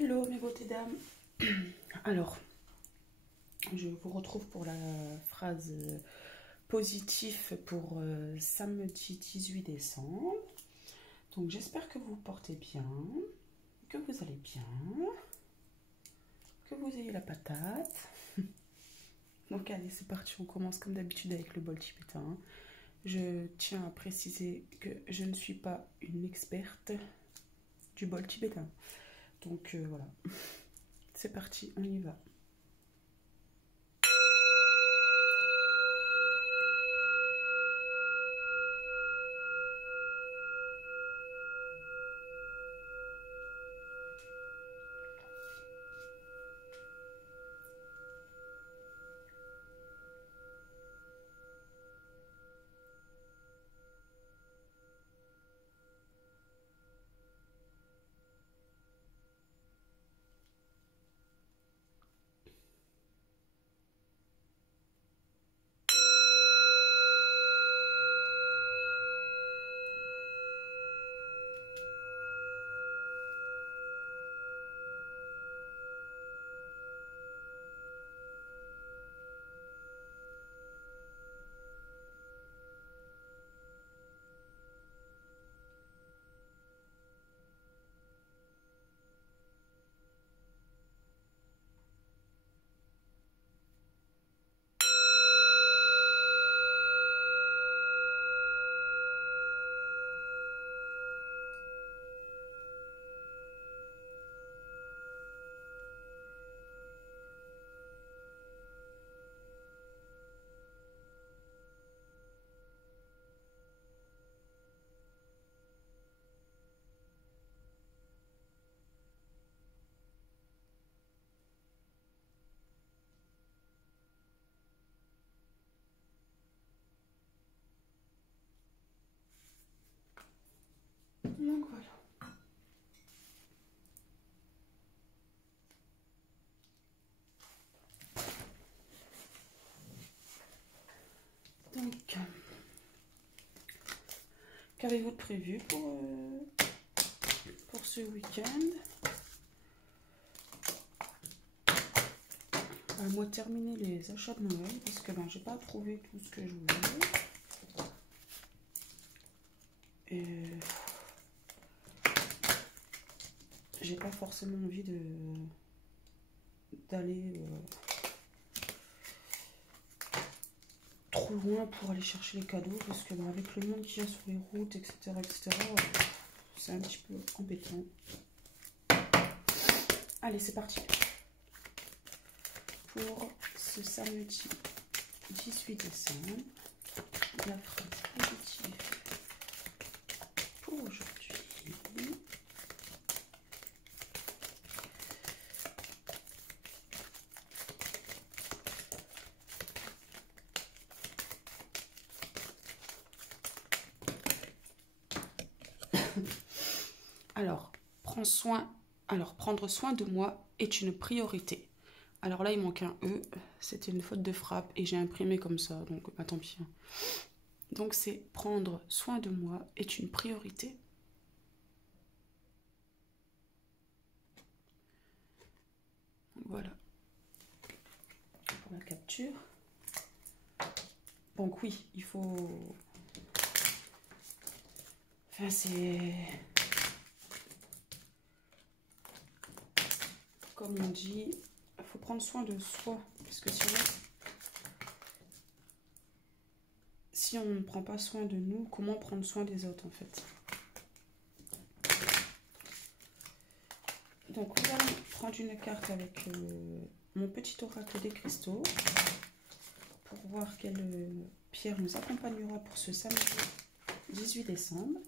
Hello mes beautés dames. Alors, je vous retrouve pour la phrase positive pour samedi 18 décembre. Donc j'espère que vous vous portez bien, que vous allez bien, que vous ayez la patate. Donc allez, c'est parti, on commence comme d'habitude avec le bol tibétain. Je tiens à préciser que je ne suis pas une experte du bol tibétain. Donc voilà, c'est parti, on y va. Donc voilà. Donc, qu'avez-vous de prévu pour ce week-end? Moi, terminer les achats de Noël parce que j'ai pas trouvé tout ce que je voulais. Et j'ai pas forcément envie d'aller trop loin pour aller chercher les cadeaux parce que avec le monde qu'il y a sur les routes, etc., c'est un petit peu embêtant. Allez, c'est parti pour ce samedi 18 décembre. La phrase positive pour aujourd'hui. Alors, prendre soin de moi est une priorité. Alors là, il manque un E. C'était une faute de frappe et j'ai imprimé comme ça, donc tant pis. Donc c'est prendre soin de moi est une priorité. Voilà. Pour la capture. Donc oui, il faut... Enfin, c'est... Comme on dit, il faut prendre soin de soi. Parce que sinon, si on ne prend pas soin de nous, comment prendre soin des autres en fait? Donc nous allons prendre une carte avec mon petit oracle des cristaux pour voir quelle pierre nous accompagnera pour ce samedi 18 décembre.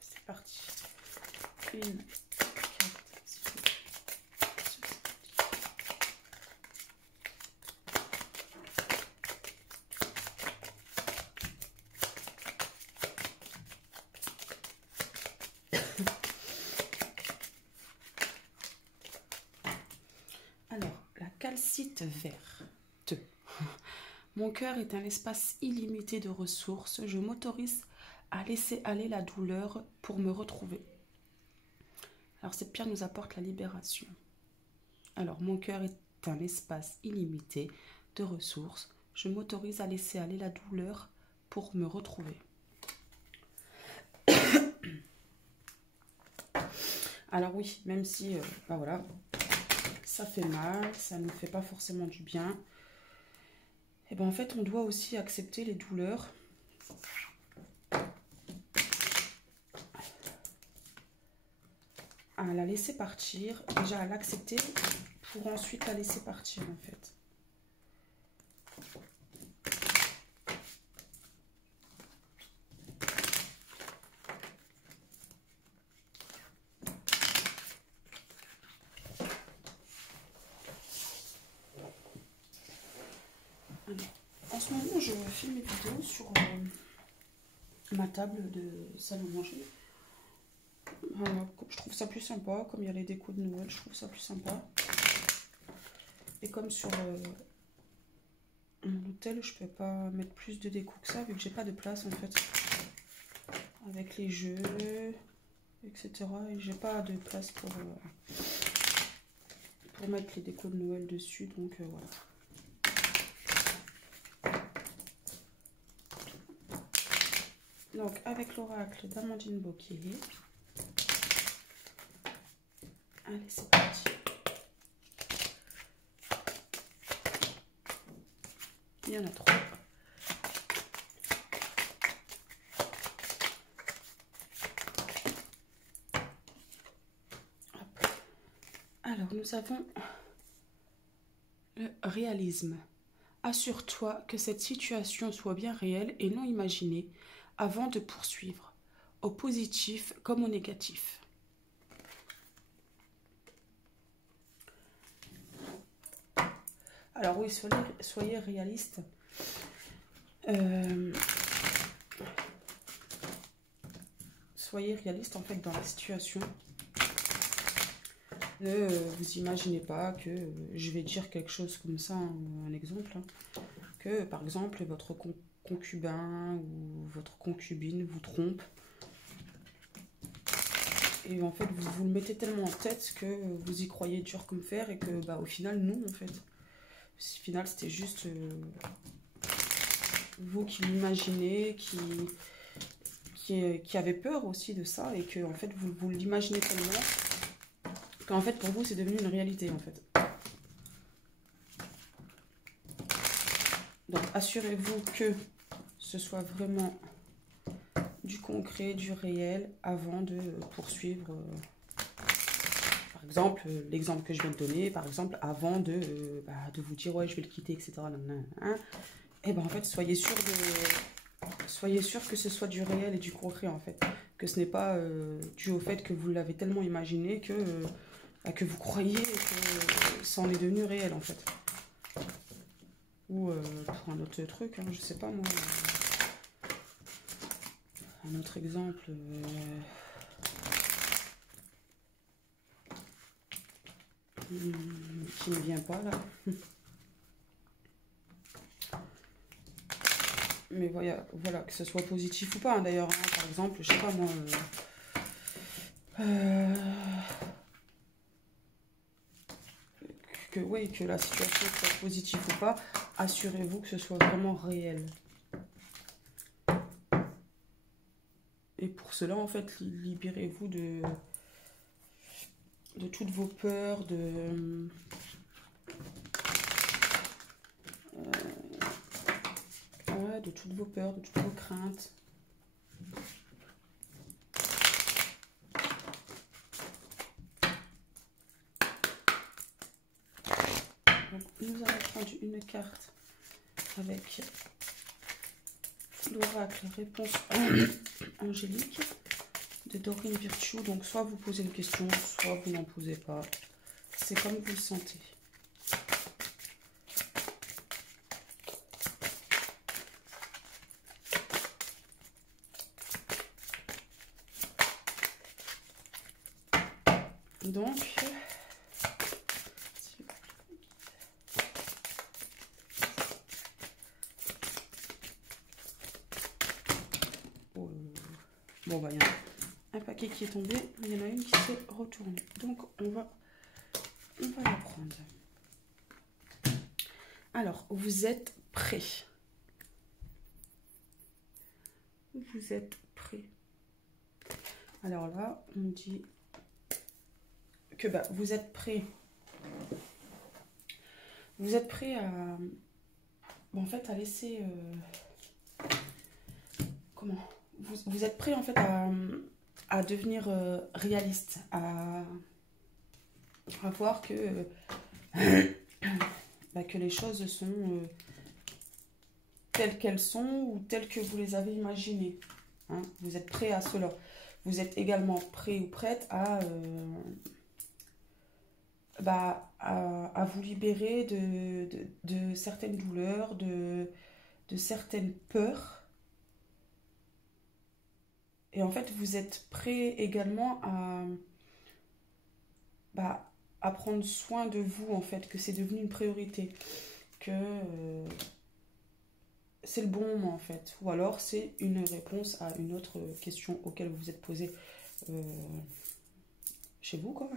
C'est parti. Une. calcite verte. Mon cœur est un espace illimité de ressources. Je m'autorise à laisser aller la douleur pour me retrouver. Alors cette pierre nous apporte la libération. Alors mon cœur est un espace illimité de ressources. Je m'autorise à laisser aller la douleur pour me retrouver. Alors oui, même si, voilà, ça fait mal, ça ne fait pas forcément du bien. Et bien en fait, on doit aussi accepter les douleurs. À la laisser partir, déjà à l'accepter pour ensuite la laisser partir en fait. Alors, en ce moment, je filme mes vidéos sur ma table de salle à manger. Je trouve ça plus sympa, comme il y a les décos de Noël, je trouve ça plus sympa. Et comme sur l'hôtel, je peux pas mettre plus de déco que ça, vu que j'ai pas de place en fait. Avec les jeux, etc. Et j'ai pas de place pour mettre les décos de Noël dessus, donc voilà. Donc avec l'oracle d'Amandine Bocquet. Allez, c'est parti. Il y en a 3. Alors, nous avons le réalisme. Assure-toi que cette situation soit bien réelle et non imaginée avant de poursuivre, au positif comme au négatif. Alors oui, soyez réaliste. Soyez réaliste en fait dans la situation. Ne vous imaginez pas que je vais dire quelque chose comme ça, un exemple, hein, que par exemple votre concubin ou votre concubine vous trompe. Et en fait, vous le mettez tellement en tête que vous y croyez dur comme fer et que au final, non en fait. Au final, c'était juste vous qui l'imaginez, qui avez peur aussi de ça et que en fait, vous l'imaginez tellement qu'en fait, pour vous, c'est devenu une réalité en fait. Donc, assurez-vous que ce soit vraiment du concret, du réel, avant de poursuivre. Par exemple, l'exemple que je viens de donner, par exemple, avant de vous dire, ouais, je vais le quitter, etc. Et ben en fait, soyez sûr que ce soit du réel et du concret, en fait. Que ce n'est pas dû au fait que vous l'avez tellement imaginé que vous croyez que ça en est devenu réel, en fait. Ou pour un autre truc, hein, je sais pas moi. Un autre exemple. Qui ne vient pas là. Mais voilà, que ce soit positif ou pas, hein, d'ailleurs. Hein, par exemple, je sais pas moi. Que la situation soit positive ou pas, assurez-vous que ce soit vraiment réel. Et pour cela, en fait, libérez-vous de toutes vos peurs, de toutes vos peurs, de toutes vos craintes. Donc, nous allons prendre une carte avec l'oracle réponse angélique de Dorine Virtue. Donc, soit vous posez une question, soit vous n'en posez pas. C'est comme vous le sentez. Donc, Bon, bah, il y en a un paquet qui est tombé, mais il y en a une qui s'est retournée. Donc, on va la prendre. Alors, vous êtes prêts? Vous êtes prêts? Alors là, on dit que bah, vous êtes prêts. Vous êtes prêts à... en fait, à laisser... comment? Vous êtes prêts, en fait, à devenir réaliste, à voir que, bah, que les choses sont telles qu'elles sont ou telles que vous les avez imaginées. Hein? Vous êtes prêts à cela. Vous êtes également prêts ou prêtes à... à vous libérer de certaines douleurs, de certaines peurs. Et en fait, vous êtes prêt également à prendre soin de vous, en fait, que c'est devenu une priorité, que c'est le bon moment, en fait. Ou alors, c'est une réponse à une autre question auquel vous vous êtes posé chez vous, quoi.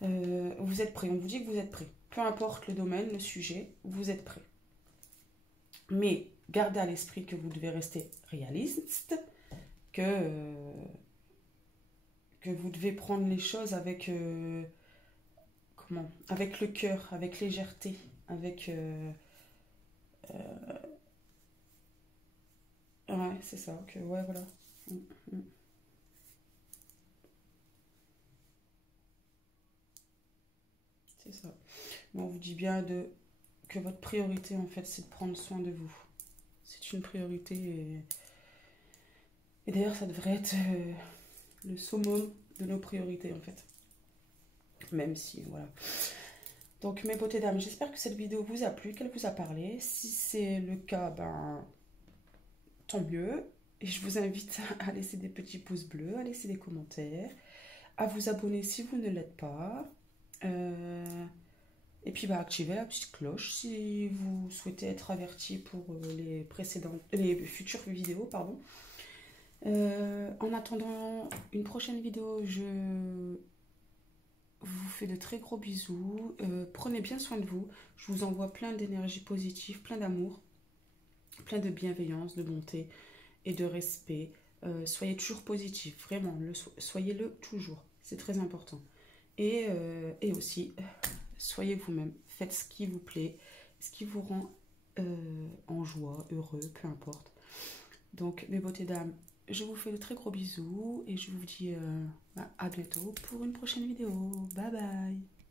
Vous êtes prêt, on vous dit que vous êtes prêt. Peu importe le domaine, le sujet, vous êtes prêt. Mais gardez à l'esprit que vous devez rester réaliste, que vous devez prendre les choses avec, avec le cœur, avec légèreté, avec... ouais, c'est ça, que ouais, voilà. C'est ça. Mais on vous dit bien que votre priorité, en fait, c'est de prendre soin de vous. C'est une priorité. Et d'ailleurs, ça devrait être le summum de nos priorités, en fait. Même si, voilà. Donc, mes beautés dames, j'espère que cette vidéo vous a plu, qu'elle vous a parlé. Si c'est le cas, ben, tant mieux. Et je vous invite à laisser des petits pouces bleus, à laisser des commentaires, à vous abonner si vous ne l'êtes pas. Et puis, bah, activez la petite cloche si vous souhaitez être averti pour les futures vidéos, pardon. En attendant une prochaine vidéo, je vous fais de très gros bisous. Prenez bien soin de vous. Je vous envoie plein d'énergie positive, plein d'amour, plein de bienveillance, de bonté et de respect. Soyez toujours positif, vraiment. Soyez-le toujours. C'est très important. Et aussi, soyez vous-même. Faites ce qui vous plaît, ce qui vous rend en joie, heureux, peu importe. Donc, mes beautés dames, je vous fais de très gros bisous et je vous dis à bientôt pour une prochaine vidéo. Bye bye!